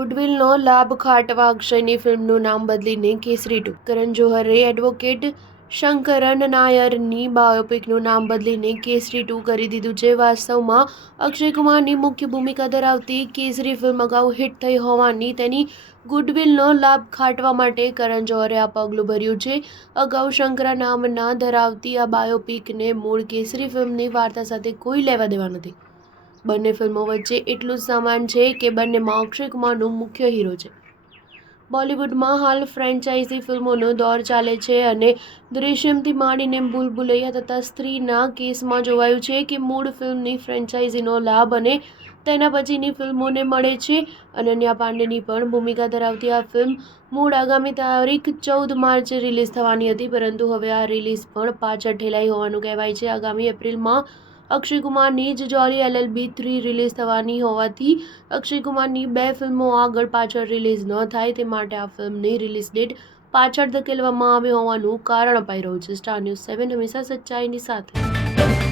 ગુડવિલનો લાભ ખાટવા અક્ષયની ફિલ્મનું નામ બદલીને કેસરી 2. કરણ જોહરે એડવોકેટ શંકરન નાયરની બાયોપિકનું નામ બદલીને કેસરી 2 કરી દીધું છે. વાસ્તવમાં અક્ષય કુમારની મુખ્ય ભૂમિકા ધરાવતી કેસરી ફિલ્મ અગાઉ હિટ થઈ હોવાની તેની ગુડવિલનો લાભ ખાટવા માટે કરણ જોહરે આ પગલું ભર્યું છે. અગાઉ શંકરા નામ ના ધરાવતી આ બાયોપિકને મૂળ કેસરી ફિલ્મની વાર્તા સાથે કોઈ લેવા દેવા નથી. બંને ફિલ્મો વચ્ચે એટલું જ સમાન છે કે બંનેમાં અક્ષય કુમારનો મુખ્ય હીરો છે. બોલિવૂડમાં હાલ ફ્રેન્ચાઇઝી ફિલ્મોનો દોર ચાલે છે અને દૃશ્યમથી માંડીને ભૂલ ભુલૈયા તથા સ્ત્રીના કેસમાં જોવાયું છે કે મૂળ ફિલ્મની ફ્રેન્ચાઇઝીનો લાભ અને તેના પછીની ફિલ્મોને મળે છે. અનન્યા પાંડેની પણ ભૂમિકા ધરાવતી આ ફિલ્મ મૂળ આગામી તારીખ 14 માર્ચે રિલીઝ થવાની હતી, પરંતુ હવે આ રિલીઝ પણ પાછળ ઠેલાઈ હોવાનું કહેવાય છે. આગામી એપ્રિલમાં અક્ષય કુમારની જ જોલી LLB 3 રિલીઝ થવાની હોવાથી અક્ષય કુમારની બે ફિલ્મો આગળ પાછળ રિલીઝ ન થાય તે માટે આ ફિલ્મની રિલીઝ ડેટ પાછળ ધકેલવામાં આવી હોવાનું કારણ અપાઈ રહ્યું છે. સ્ટાર ન્યૂઝ 7 હંમેશા સચ્ચાઈની સાથે.